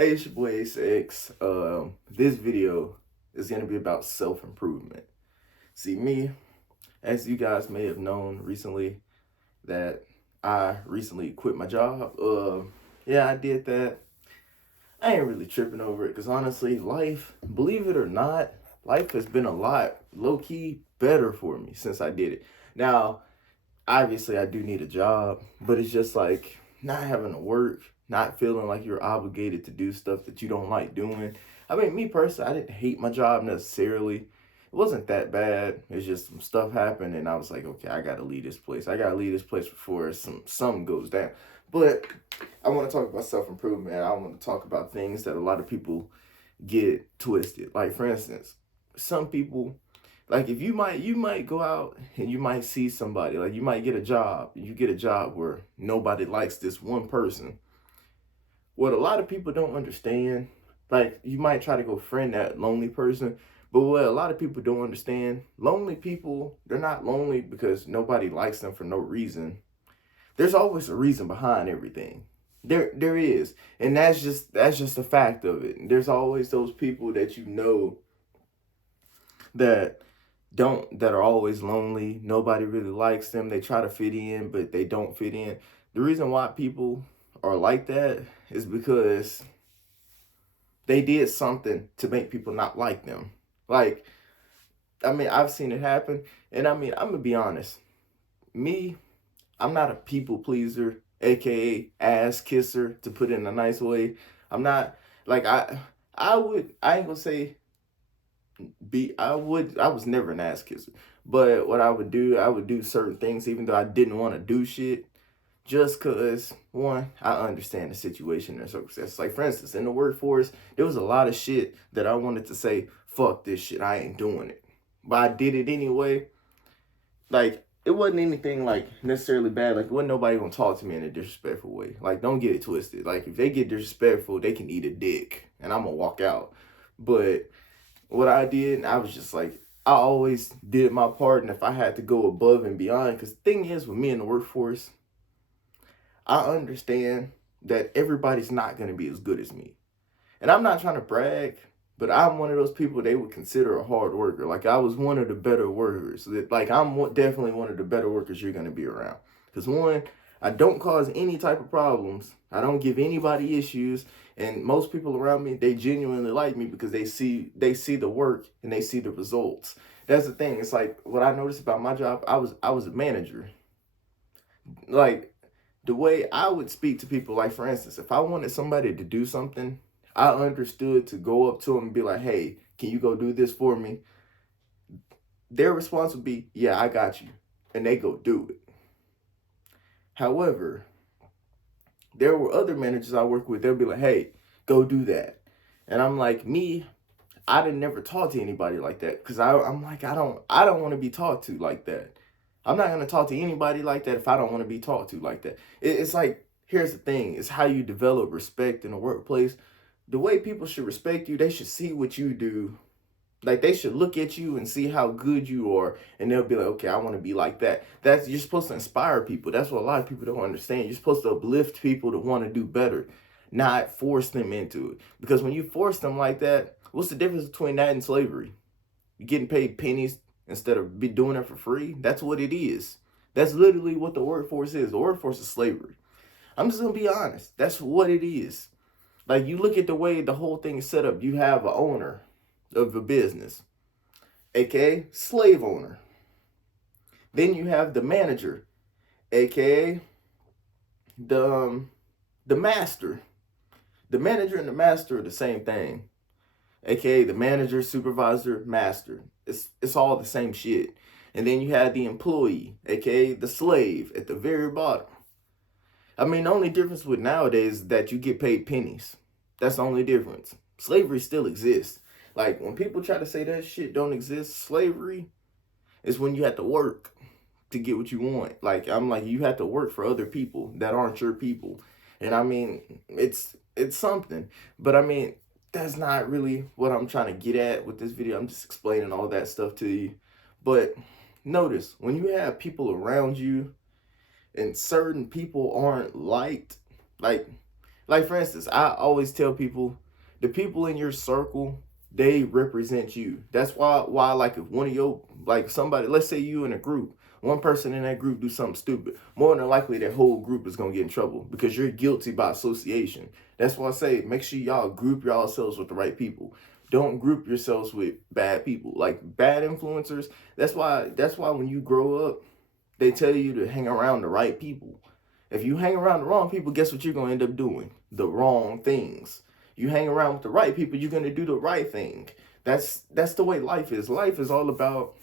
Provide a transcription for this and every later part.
Hey, it's your boy Ace X. This video is gonna be about self-improvement. See, me, as you guys may have known recently, that I recently quit my job. Yeah, I did that. I ain't really tripping over it because honestly, life, believe it or not, life has been a lot low-key better for me since I did it. Now, obviously I do need a job, but it's just like not having to work, not feeling like you're obligated to do stuff that you don't like doing. I mean, me personally, I didn't hate my job necessarily. It wasn't that bad. It's just some stuff happened and I was like, okay, I gotta leave this place. I gotta leave this place before something goes down. But I want to talk about self-improvement. I want to talk about things that a lot of people get twisted. Like for instance, some people, like if you might go out and you might see somebody, like you might get a job, you get a job where nobody likes this one person. What a lot of people don't understand, like you might try to go friend that lonely person, but what a lot of people don't understand, lonely people, they're not lonely because nobody likes them for no reason. There's always a reason behind everything. There is. And that's just a fact of it. There's always those people that you know that that are always lonely. Nobody really likes them. They try to fit in, but they don't fit in. The reason why people are like that is because they did something to make people not like them. Like, I mean, I've seen it happen. And I mean, I'm gonna be honest. Me, I'm not a people pleaser, aka ass kisser, to put it in a nice way. I'm not like I ain't gonna say I was never an ass kisser. But what I would do certain things even though I didn't want to do shit. Just cause one, I understand the situation and circumstances. Like for instance, in the workforce, there was a lot of shit that I wanted to say, fuck this shit, I ain't doing it. But I did it anyway. Like it wasn't anything like necessarily bad. Like wasn't nobody gonna talk to me in a disrespectful way. Like don't get it twisted. Like if they get disrespectful, they can eat a dick and I'm gonna walk out. But what I did, I was just like, I always did my part, and if I had to go above and beyond, because the thing is, with me in the workforce, I understand that everybody's not going to be as good as me. And I'm not trying to brag, but I'm one of those people they would consider a hard worker. Like I was one of the better workers. Like definitely one of the better workers you're going to be around. Because one, I don't cause any type of problems. I don't give anybody issues. And most people around me, they genuinely like me because they see the work and they see the results. That's the thing. It's like what I noticed about my job. I was a manager. Like the way I would speak to people, like for instance, if I wanted somebody to do something, I understood to go up to them and be like, hey, can you go do this for me? Their response would be, yeah, I got you. And they go do it. However, there were other managers I work with, they'll be like, hey, go do that. And I'm like, me, I didn't never talk to anybody like that because I'm like, I don't want to be talked to like that. I'm not gonna talk to anybody like that if I don't want to be talked to like that. It's like here's the thing: it's how you develop respect in the workplace. The way people should respect you, they should see what you do. Like they should look at you and see how good you are, and they'll be like, okay, I want to be like that. That's you're supposed to inspire people. That's what a lot of people don't understand. You're supposed to uplift people to want to do better, not force them into it. Because when you force them like that, what's the difference between that and slavery? You're getting paid pennies instead of be doing it for free. That's what it is. That's literally what the workforce is. The workforce is slavery. I'm just gonna be honest. That's what it is. Like you look at the way the whole thing is set up. You have an owner of a business, aka slave owner. Then you have the manager, aka the master. The manager and the master are the same thing, aka the manager, supervisor, master. It's all the same shit. And then you have the employee, aka the slave at the very bottom. I mean, the only difference with nowadays is that you get paid pennies. That's the only difference. Slavery still exists. Like when people try to say that shit don't exist, slavery is when you have to work to get what you want. Like I'm like you have to work for other people that aren't your people. And I mean, it's something. But I mean, that's not really what I'm trying to get at with this video. I'm just explaining all that stuff to you. But notice when you have people around you and certain people aren't liked, like Like for instance, I always tell people, the people in your circle, they represent you. That's why like if one of your, like somebody, let's say you in a group, one person in that group do something stupid, more than likely that whole group is gonna get in trouble because you're guilty by association. That's why I say make sure y'all group yourselves with the right people. Don't group yourselves with bad people, like bad influencers. That's why when you grow up, they tell you to hang around the right people. If you hang around the wrong people, guess what you're gonna end up doing? The wrong things. You hang around with the right people, you're gonna do the right thing. That's the way life is. Life is all about,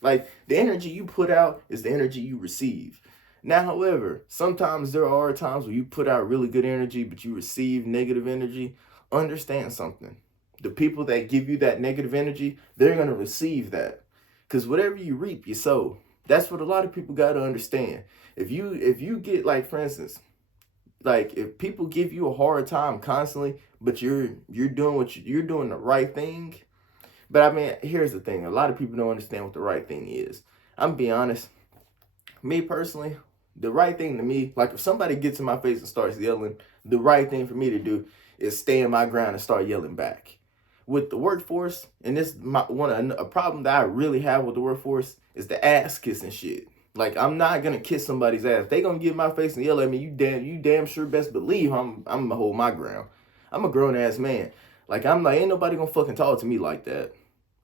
like, the energy you put out is the energy you receive. Now, however, sometimes there are times where you put out really good energy, but you receive negative energy. Understand something. The people that give you that negative energy, they're gonna receive that. Because whatever you reap, you sow. That's what a lot of people gotta understand. If you get, like, for instance, like if people give you a hard time constantly, but you're doing you're doing the right thing. But I mean, here's the thing: a lot of people don't understand what the right thing is. I'm gonna be honest. Me personally, the right thing to me, like if somebody gets in my face and starts yelling, the right thing for me to do is stand my ground and start yelling back. With the workforce, and this my one a problem that I really have with the workforce is the ass kissing shit. Like I'm not gonna kiss somebody's ass. If they gonna get in my face and yell at me, you damn sure best believe I'm gonna hold my ground. I'm a grown ass man. Like I'm like ain't nobody gonna fucking talk to me like that.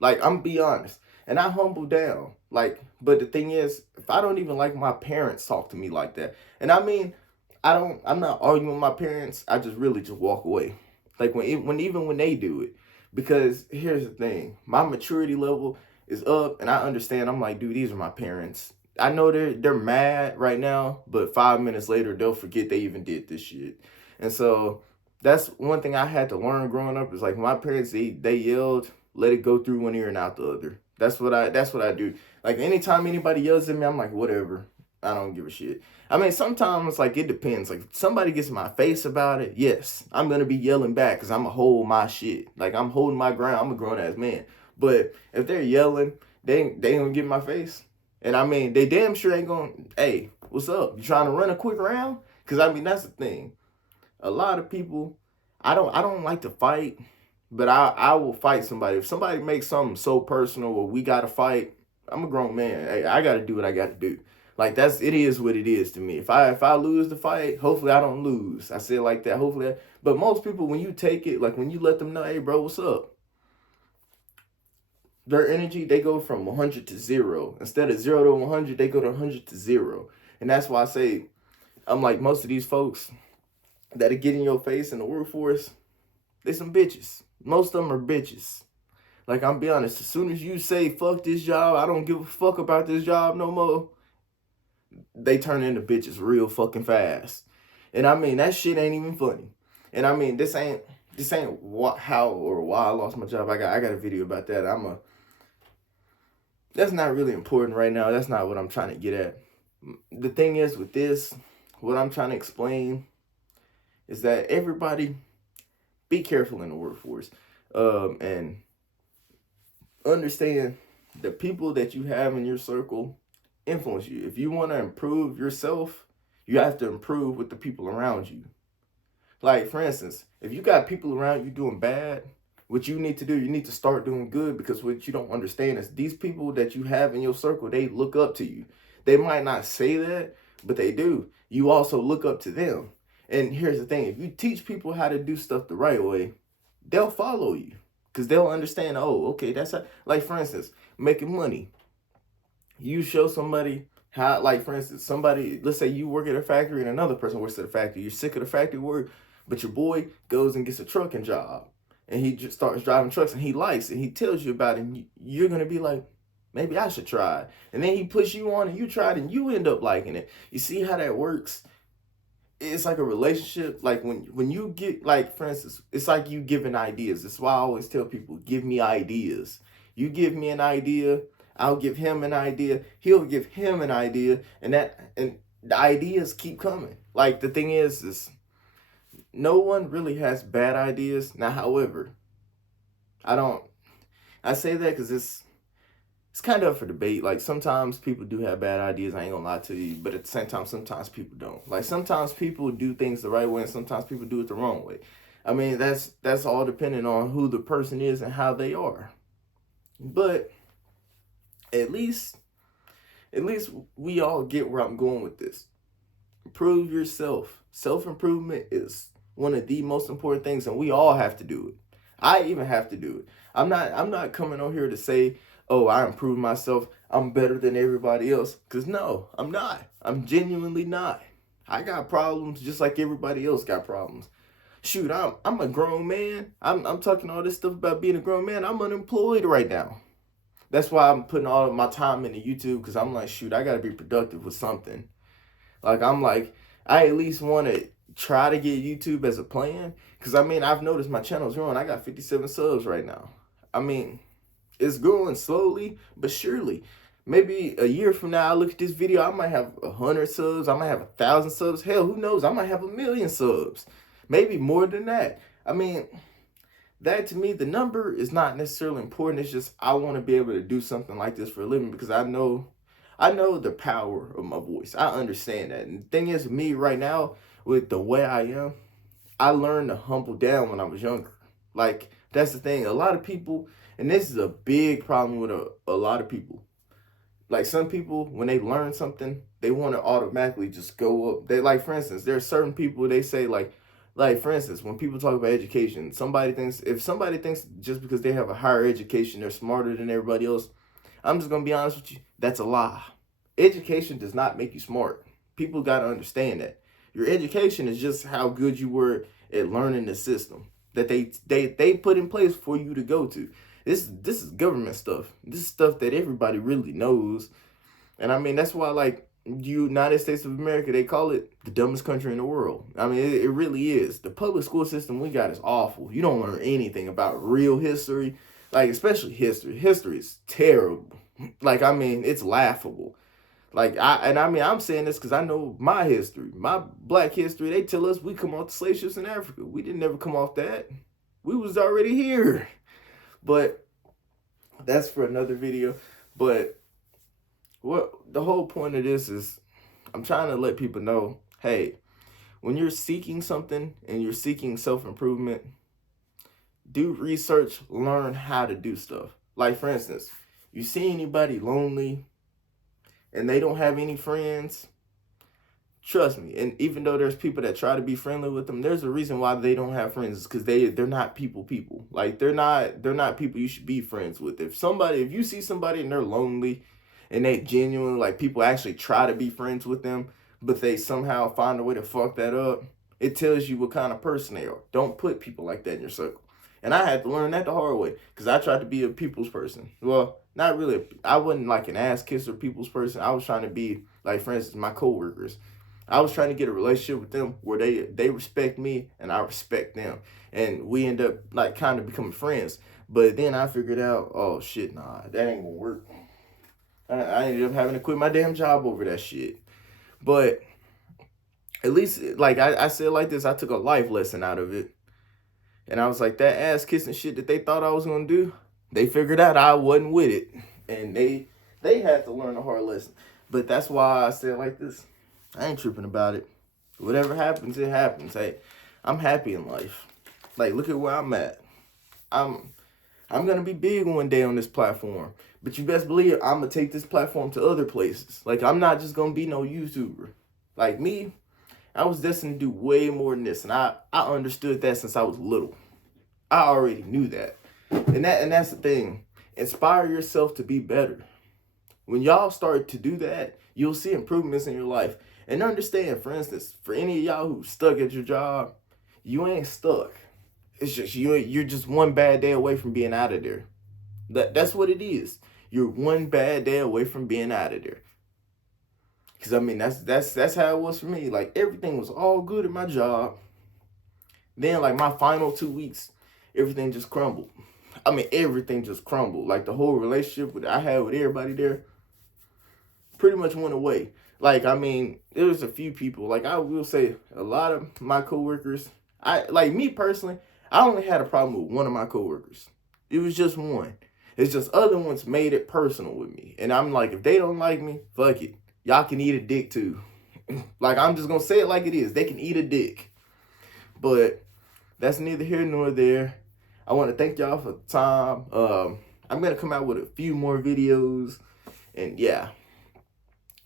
Like I'm be honest. And I humble down. Like, but the thing is, if I don't even like my parents talk to me like that, and I mean, I'm not arguing with my parents. I just really just walk away. Like even when they do it, because here's the thing, my maturity level is up, and I understand. I'm like, dude, these are my parents. I know they're mad right now, but 5 minutes later they'll forget they even did this shit. And so that's one thing I had to learn growing up is like my parents they yelled, let it go through one ear and out the other. That's what I do. Like anytime anybody yells at me, I'm like, whatever. I don't give a shit. I mean, sometimes like it depends. Like if somebody gets in my face about it, yes, I'm gonna be yelling back because I'm gonna hold my shit. Like I'm holding my ground. I'm a grown ass man. But if they're yelling, they ain't gonna get in my face. And I mean, they damn sure ain't gonna. Hey, what's up? You trying to run a quick round? Because I mean, that's the thing. A lot of people, I don't like to fight, but I will fight somebody. If somebody makes something so personal where we gotta fight, I'm a grown man. Hey, I gotta do what I gotta do. Like it is what it is to me. If I lose the fight, hopefully I don't lose. I say it like that. Hopefully, but most people when you take it, like when you let them know, hey bro, what's up? Their energy, they go from 100 to 0. Instead of 0 to 100, they go to 100 to 0. And that's why I say, I'm like most of these folks that get in your face in the workforce, they some bitches. Most of them are bitches. Like I'm be honest, as soon as you say fuck this job, I don't give a fuck about this job no more, they turn into bitches real fucking fast. And I mean that shit ain't even funny. And I mean this ain't what how or why I lost my job. I got a video about that. That's not really important right now. That's not what I'm trying to get at. The thing is with this, what I'm trying to explain is that everybody be careful in the workforce, and understand the people that you have in your circle influence you. If you want to improve yourself, you have to improve with the people around you. Like for instance, if you got people around you doing bad, what you need to do, you need to start doing good, because what you don't understand is these people that you have in your circle, they look up to you. They might not say that, but they do. You also look up to them. And here's the thing, if you teach people how to do stuff the right way, they'll follow you because they'll understand, oh, okay, that's how, like for instance, making money. You show somebody how, like for instance, somebody, let's say you work at a factory and another person works at a factory. You're sick of the factory work, but your boy goes and gets a trucking job and he just starts driving trucks and he likes it. He tells you about it and you're going to be like, maybe I should try it. And then he puts you on and you try it and you end up liking it. You see how that works? It's like a relationship. Like when you get, like for instance, it's like you giving ideas. That's why I always tell people, give me ideas. You give me an idea, I'll give him an idea, he'll give him an idea, and the ideas keep coming. Like the thing is no one really has bad ideas. Now however, I don't I say that because it's kind of up for debate. Like sometimes people do have bad ideas. I ain't gonna lie to you, but at the same time, sometimes people don't. Like sometimes people do things the right way, and sometimes people do it the wrong way. I mean, that's all depending on who the person is and how they are. But at least, at least we all get where I'm going with this. Improve yourself. Self improvement is one of the most important things, and we all have to do it. I even have to do it. I'm not coming on here to say, oh, I improved myself. I'm better than everybody else. Cause no, I'm not. I'm genuinely not. I got problems just like everybody else got problems. Shoot, I'm a grown man. I'm talking all this stuff about being a grown man. I'm unemployed right now. That's why I'm putting all of my time into YouTube because I'm like, shoot, I gotta be productive with something. Like I'm like, I at least want to try to get YouTube as a plan. Cause I mean, I've noticed my channel's growing. I got 57 subs right now. I mean, it's growing slowly but surely. Maybe a year from now, I look at this video, I might have 100 subs. I might have 1,000 subs. Hell, who knows? I might have 1,000,000 subs. Maybe more than that. I mean, that to me, the number is not necessarily important. It's just I want to be able to do something like this for a living because I know the power of my voice. I understand that. And the thing is, me right now, with the way I am, I learned to humble down when I was younger. Like, that's the thing. A lot of people, and this is a big problem with a lot of people. Like, some people, when they learn something, they want to automatically just go up. They, like, for instance, there are certain people, they say, like, for instance, when people talk about education, if somebody thinks just because they have a higher education, they're smarter than everybody else, I'm just going to be honest with you, that's a lie. Education does not make you smart. People got to understand that. Your education is just how good you were at learning the system that they put in place for you to go to. This is government stuff. This is stuff that everybody really knows. And I mean, that's why, like, United States of America, they call it the dumbest country in the world. I mean, it really is. The public school system we got is awful. You don't learn anything about real history, like, especially history. History is terrible. Like, I mean, it's laughable. Like, I'm saying this because I know my history, my black history. They tell us we come off the slave ships in Africa. We didn't ever come off that. We was already here. But that's for another video. But what the whole point of this is, I'm trying to let people know, hey, when you're seeking something and you're seeking self-improvement, do research, learn how to do stuff. Like, for instance, you see anybody lonely and they don't have any friends, trust me. And even though there's people that try to be friendly with them, there's a reason why they don't have friends. It's because they're not people. Like, they're not people you should be friends with. If you see somebody and they're lonely and they genuinely, like, people actually try to be friends with them, but they somehow find a way to fuck that up, it tells you what kind of person they are. Don't put people like that in your circle. And I had to learn that the hard way because I tried to be a people's person. Well, not really. I wasn't like an ass kisser people's person. I was trying to be, like, for instance, my coworkers. I was trying to get a relationship with them where they respect me and I respect them. And we end up, like, kind of becoming friends. But then I figured out, oh, shit, nah, that ain't gonna work. I ended up having to quit my damn job over that shit. But at least, like, I said like this, I took a life lesson out of it. And I was like, that ass kissing shit that they thought I was gonna do, they figured out I wasn't with it. And they had to learn a hard lesson. But that's why I said like this, I ain't tripping about it. Whatever happens, it happens. Hey, I'm happy in life. Like, look at where I'm at. I'm gonna be big one day on this platform. But you best believe I'm gonna take this platform to other places. Like, I'm not just gonna be no YouTuber. Like me, I was destined to do way more than this. And I understood that since I was little. I already knew that. And that's the thing. Inspire yourself to be better. When y'all start to do that, you'll see improvements in your life. And understand, for instance, for any of y'all who's stuck at your job, you ain't stuck. It's just you're just one bad day away from being out of there. That's what it is. You're one bad day away from being out of there. Cause I mean that's how it was for me. Like, everything was all good at my job. Then, like, my final 2 weeks, everything just crumbled. I mean, everything just crumbled. Like, the whole relationship that I had with everybody there pretty much went away. Like, I mean, there was a few people. Like, I will say, a lot of my coworkers. Like, me personally, I only had a problem with one of my coworkers. It was just one. It's just other ones made it personal with me. And I'm like, if they don't like me, fuck it. Y'all can eat a dick too. Like, I'm just gonna say it like it is. They can eat a dick. But that's neither here nor there. I want to thank y'all for the time. I'm gonna come out with a few more videos. And yeah.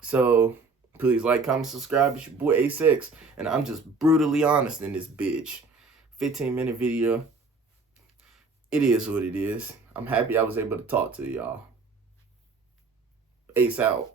So please like, comment, subscribe. It's your boy A6. And I'm just brutally honest in this bitch. 15-minute video. It is what it is. I'm happy I was able to talk to y'all. Ace out.